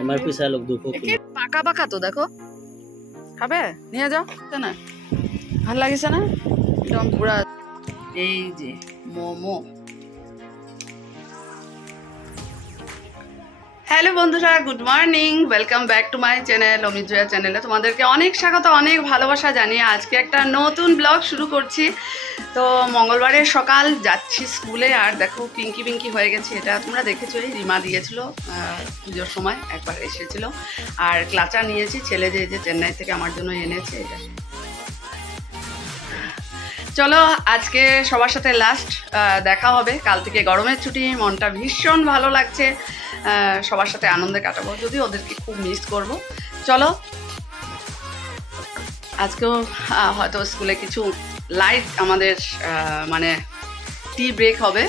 MRP से लोग दुखो পাকা পাকা তো দেখো, খাবে নিয়ে যাও না, ভালো লাগিছে না একদম পুরা। এই যে মোমো। হ্যালো বন্ধুরা, good morning, welcome back to my channel Amit Joya চ্যানেলে তোমাদেরকে অনেক স্বাগত, অনেক ভালোবাসা জানিয়ে আজকে একটা নতুন ব্লগ শুরু করছি। তো মঙ্গলবারের সকাল যাচ্ছি স্কুলে, আর দেখো পিঙ্কি পিঙ্কি হয়ে গেছে। এটা তোমরা দেখেছো, এই রিমা দিয়েছিল পুজোর সময় একবার এসেছিল। আর ক্লাচা নিয়েছি, ছেলে যে চেন্নাই থেকে আমার জন্য এনেছে এটা। চলো আজকে সবার সাথে লাস্ট দেখা হবে, কাল থেকে গরমের ছুটি, মনটা ভীষণ ভালো লাগছে, সবার সাথে আনন্দে কাটাবো, যদি ওদেরকে খুব মিস করব। চলো আজকেও হয়তো স্কুলে কিছু লাইট আমাদের মানে টি ব্রেক হবে।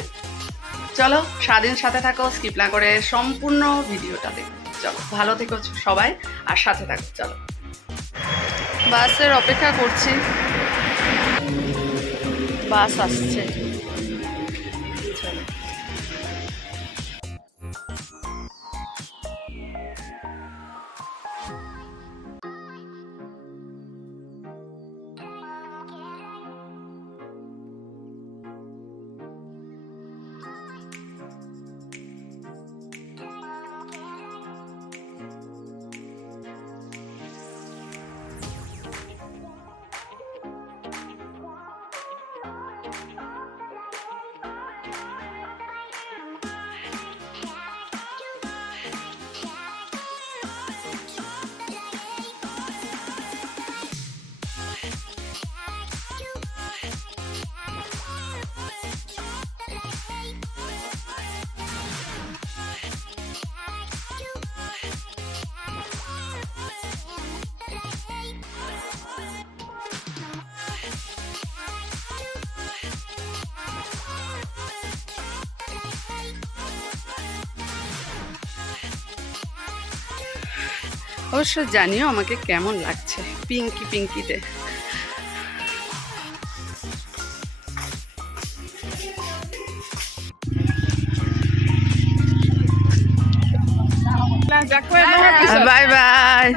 চলো সারাদিন সাথে থাকো, স্কিপ না করে সম্পূর্ণ ভিডিওটা দেখো। চলো ভালো থেকো সবাই আর সাথে থাকো। চলো বাসের অপেক্ষা করছি, বাস আসছে। অবশ্য জানিও আমাকে কেমন লাগছে পিঙ্কি পিঙ্কিতে। Bye bye.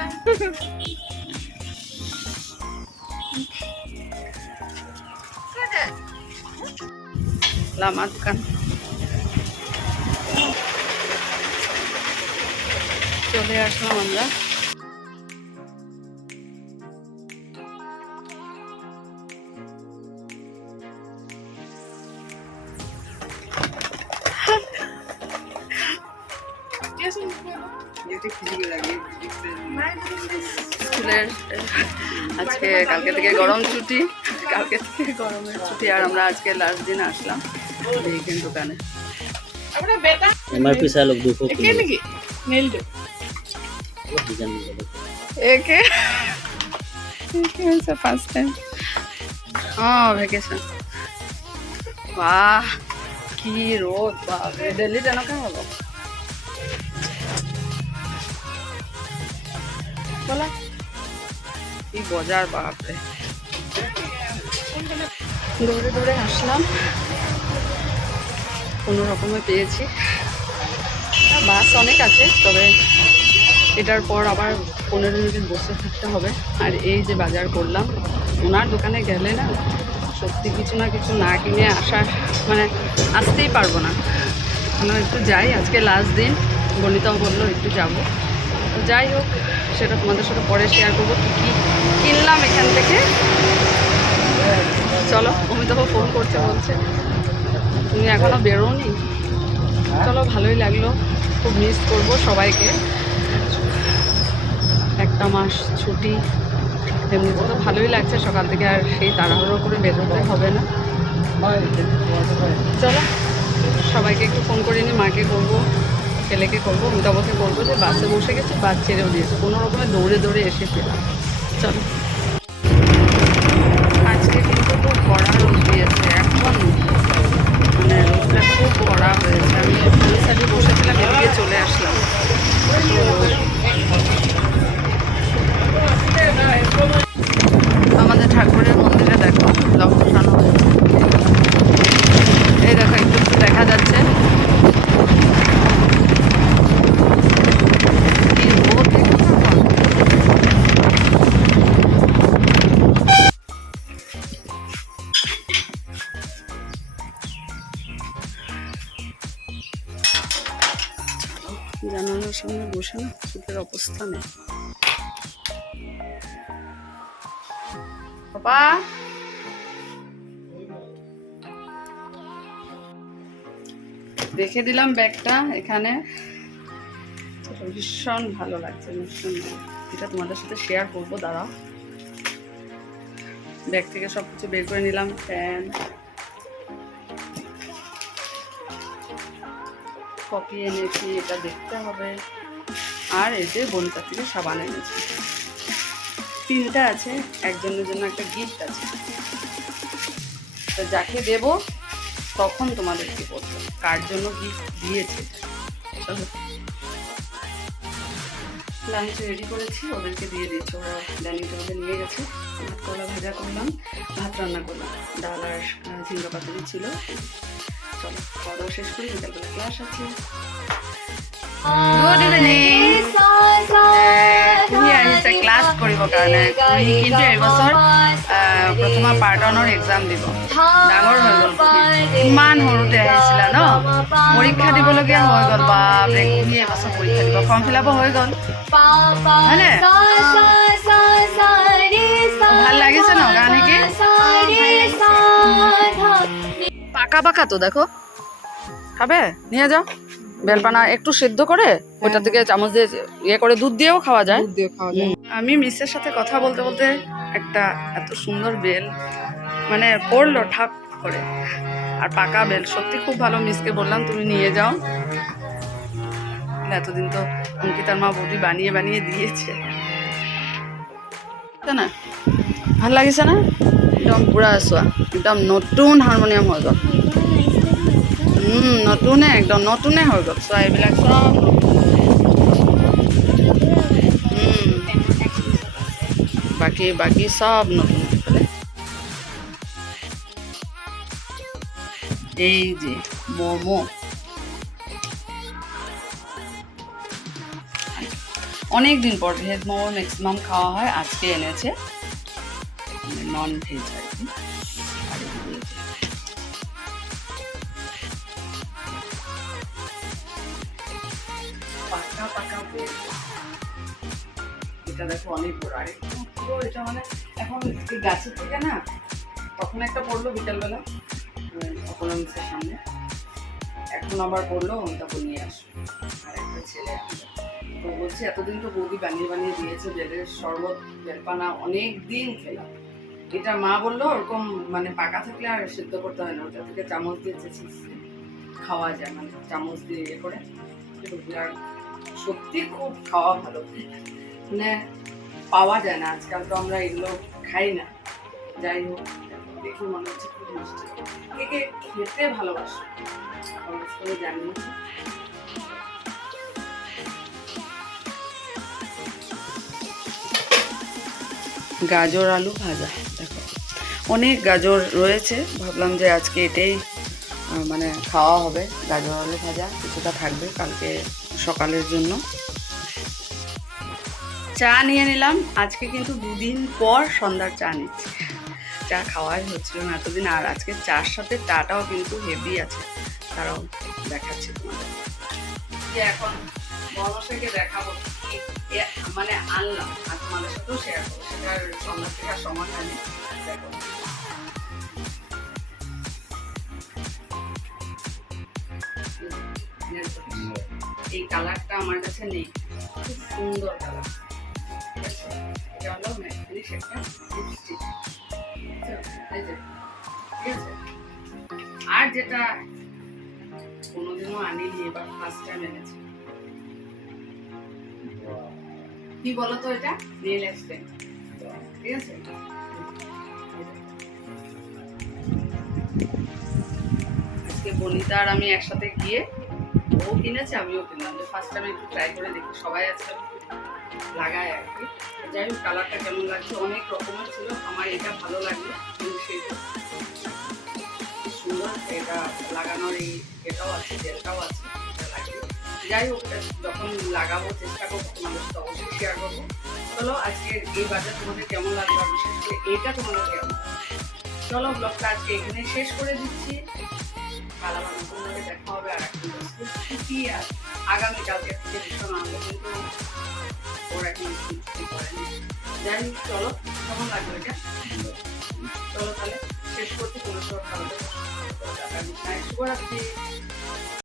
লামা দোকান চলে আসলাম আমরা। স্কুলের আজকে কালকে থেকে গরম ছুটি, কালকে থেকে গরমের ছুটি, আর আমরা আজকে লাস্ট দিন আসলাম এইখান দোকানে। एमआरपी से लोग दुखो ফার্স্ট টাইম ভ্যাকেশন। বাহ কি রোদ, বাপরে দিল্লি তেনেকুৱা হ'ব বলা, কি বজার, বাপরে। দৌড়ে দৌড়ে আসলাম, কোনো রকমে পেয়েছি। বাস অনেক আছে, তবে এটার পর আবার 15 মিনিট বসে থাকতে হবে। আর এই যে বাজার করলাম, ওনার দোকানে গেলে না সত্যি কিছু না কিছু না কিনে আসার মানে আসতেই পারবো না। আমরা একটু যাই, আজকে লাস্ট দিন, গণিতাও বললো একটু যাবো। তো যাই হোক, সেটা তোমাদের সাথে পরে শেয়ার করবো কী কী কিনলাম এখান থেকে। চলো, অমিতাভ ফোন করছে, বলছে তুমি এখনও বেরোনি। চলো ভালোই লাগলো, খুব মিস করবো সবাইকে। একটা মাস ছুটি, এমনিতে তো ভালোই লাগছে, সকাল থেকে আর সেই তাড়াহুড়ো করে বেরোতে হবে না। চলো সবাইকে একটু ফোন করে নিই, মাকে করবো, ছেলেকে করবো, অমিতাভকে করবো, যে বাসে বসে গেছে, বাস ছেড়েও দিয়েছে, কোনো রকমে দৌড়ে দৌড়ে এসেছিলাম। চলো আজকে কিন্তু খুব কড়া রোদ দিয়েছে, এখন মানে রোদটা খুব কড়া হয়েছে। আমি সাইডে বসেছিলাম, এদিকে চলে আসলাম। আমাদের ঠাকুরের মন্দিরে দেখো লক বসানো হয়েছে, এই দেখো একটু দেখা যাচ্ছে। জানানোর সামনে বসে না শীতের অবস্থা নেই। বাবা রেখে দিলাম ব্যাগটা এখানে, ভীষণ ভালো লাগছে, ভীষণ এটা তোমাদের সাথে শেয়ার করবো। দাঁড়াও, ব্যাগ থেকে সব কিছু বের করে নিলাম। ফ্যান, কপি এনেছি, এটা দেখতে হবে। আর এই যে বনিতা থেকে সাবান এনেছি, 3টা আছে, একজনের জন্য একটা গিফট আছে। তো যাকে দেব তখন তোমাদেরকে বলবো কার জন্য গিফট দিয়েছে। চলো, লাঞ্চ রেডি করেছি, ওদেরকে দিয়ে দিয়েছি, ওরা ডাইনিং টেবিলে নিয়ে গেছে। কলা ভাজা করলাম, ভাত রান্না করলাম, ডাল আর ঝিঙ্গা পাতুরি ছিল। চলো খাওয়া দাওয়া শেষ করি, বিকালবেলা ক্লাস আছে। Good evening. তুমি আহিছে ক্লাছ কৰিব কাৰণে, তুমি কিন্তু এইবছৰ প্ৰথমা পাৰ্ট 1ৰ এক্সাম দিব। ডাঙৰ হৈ গ'ল, ইমান সৰুতে আহিছিলা ন, পৰীক্ষা দিবলগীয়া হৈ গ'ল। বাপৰে, তুমি এইবছৰ পৰীক্ষা দিব, ফৰ্ম ফিল আপ হৈ গ'ল হয়নে? ভাল লাগিছে ন গান শিকি? পাকা পাকা তো দেখো, খাবে নিয়ে যাও। বেলপানা একটু সেদ্ধ করে ওইটা থেকে চামচ দিয়ে ইয়ে করে দুধ দিয়েও খাওয়া যায়। আমি মিসের সাথে কথা বলতে বলতে একটা এত সুন্দর বেল মানে পড়লো ঠাপ করে, আর পাকা বেল সত্যি খুব ভালো। মিসকে বললাম তুমি নিয়ে যাও, এতদিন তো অঙ্কিতার মা বৌদি বানিয়ে বানিয়ে দিয়েছে না। ভাল লাগিছে না? একদম পুরা চোৱা, একদম নতুন হাৰমনিয়াম হৈ গ'ল। নতুনে, একদম নতুনে হৈ গ'ল। চোৱা এইবিলাক চব বাকি বাকি সব নতুন। এই যে মোমো, অনেক দিন পর ভেজ মোমো ম্যাক্সিমাম খাওয়া হয়, আজকে এনেছে নন ভেজ আর কি। পাকা পাকা বেল, এটা দেখো অনেক বড়। আর পুরো এটা মানে এখন গাছের থেকে না, তখন একটা পড়লো বিকালবেলা অপোনেন্টসের সামনে, এখন আবার পড়লো, তখন নিয়ে আসলো আর একটা ছেলে। তো বলছি এতদিন তো বৌদি বানিয়ে বানিয়ে দিয়েছে বেলের শরবত, বেলপানা অনেক দিন খেলাম। এটা মা বললো ওরকম মানে পাকা থাকলে আর সিদ্ধ করতে হয় না, ওটা থেকে চামচ দিয়ে চেঁচে খাওয়া যায়, মানে চামচ দিয়ে ইয়ে করে। আর সত্যি খুব খাওয়া ভালো, মানে পাওয়া যায় না আজকাল, তো আমরা এগুলো খাই না। যাই হোক, দেখি মনে হচ্ছে খুব মিষ্টি। কে কে খেতে ভালোবাসে জানি। গাজর আলু ভাজা, দেখো অনেক গাজর রয়েছে, ভাবলাম যে আজকে এটাই মানে খাওয়া হবে। গাজর আলু ভাজা কিছুটা থাকবে কালকে সকালের জন্য। চা নিয়ে নিলাম, আজকে কিন্তু 2 দিন পর সন্ধ্যার চা নিচ্ছি। চা খাওয়াই হচ্ছিল না এতদিন, আর আজকে চার সাথে চাটাও কিন্তু হেভি আছে, তারাও দেখাচ্ছে তোমাদের। এখন বড়মশাইকে দেখাবো মানে আনলাম, আর তোমাদের সাথেও শেয়ার করবো, সেটার সন্ধ্যা থেকে আর সময় হয়নি। দেখো এই কালারটা আমার কাছে নেই, খুব সুন্দর কালার। এটা হলো ম্যাট ফিনিশ একটা লিপস্টিক, ঠিক আছে। আর যেটা কোনোদিনও আনিনি, এবার ফার্স্ট টাইম এনেছি। কি বলতো এটা? নেল এক্সটেন্ট, ঠিক আছে। আজকে বনিতা আর আমি একসাথে গিয়ে, ও কিনেছে আমিও কিনলাম, যে ফার্স্ট টাইম একটু ট্রাই করে দেখি, সবাই আজকাল লাগায় আর কি। যাই হোক, কালারটা কেমন লাগছে, অনেক রকমের ছিল, আমার এটা ভালো লাগলো, কিন্তু সেটা সুন্দর। এটা লাগানোর এই এটাও আছে, জেলটাও আছে, এটা লাগিয়ে। যাই হোক, যখন লাগাবো চেষ্টা করবো তোমাদের সাথে অবশ্যই শেয়ার করবো। চলো আজকে এই বাজার তোমাদের কেমন লাগলো, আর বিশেষ করে এটা তোমাদের কেমন। চলো ব্লগটা আজকে এখানে শেষ করে দিচ্ছি, ভালো ভালো দেখা হবে আর একটা আগামীকালকে থেকে ভীষণ আনন্দ, কিন্তু ওর এখন কিছুই করেনি। যাই হোক, চলো কেমন লাগলো এটা, চলো তাহলে শেষ করতে, তোমার সব ভালো, শুভরাত্রি।